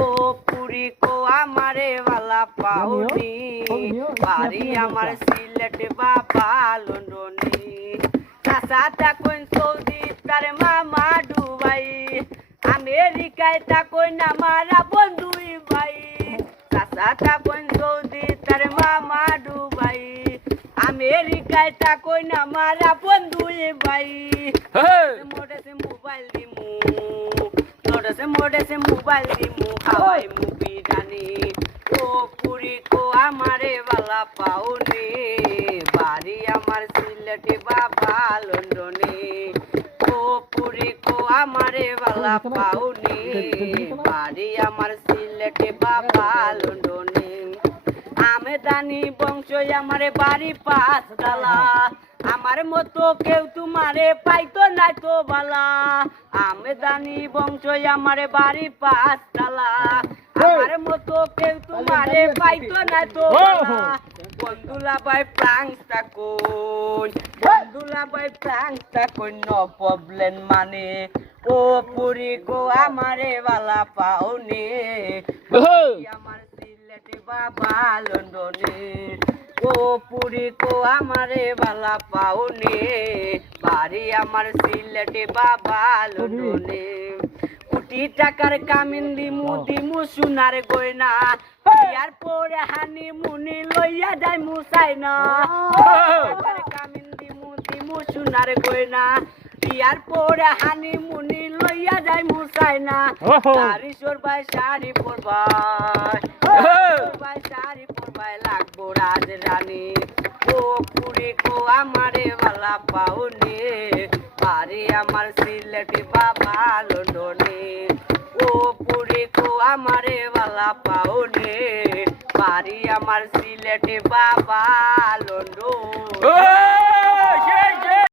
ও পুরি কো আমারে বালা পাউনি বাড়ি আমার সিলেট বাবা লন্ডনে চাচা কোন সৌদি তার মামা দুবাই আমেরিকায় তা কোন আমারা বন্ধুই ভাই চাচা কোন সৌদি তার মামা দুবাই আমেরিকায় তা কোন আমারা বন্ধুই ভাই মোটে সে মোবাইল দিমু মোটে সে মোবাইল দিমু খাওয়াই মুভি জানি ও পুরি কো আমারে বালা পাউনি বাড়ি আমার সিলেটে বাবা লন্ডনে ও পুরি কো আমারে বালা পাউনি বাড়ি আমার সিলেটে বাবা লন্ডনে আমেদানি বংশ আমারে বাড়ি পাঁচ ডালা আমার মতো কেউ তোমারে পাইতো না তো বালা আমেদানি বংশ আমারে বাড়ি পাঁচ ডালা আমার মতো কেউ তোমারে পাইতো না তো বালা বন্ধুলা ভাই প্রাংটা কোন বন্ধুলা ভাই প্রাংটা কোন নো প্রবলেম মানে ও পুরি গো আমারে বালা পাওনি আমার সিলেটে বাবা লন্ডনে ও পুরি কো আমারে বালা পাওনি বাড়ি আমার সিলেটে বাবা লন্ডনে কোটি টাকার কামিন দিমু সোনার গয়না বিয়ার পরে হানি মুনি লইয়া যাই মুসাই না কামিন দিমু সোনার গয়না বিয়ার পরে হানি মুনি লইয়া যাই মুসাই না শাড়ি ভাই শাড়ি পরবাই লাগবো রাজ রানী ও পুরি কো আমারে বালা পাউনি বাড়ি আমার সিলেটে বাবা লন্ডনে ও পুরি কো আমারে বালা পাউনি বাড়ি আমার সিলেটে বাবা লন্ডন।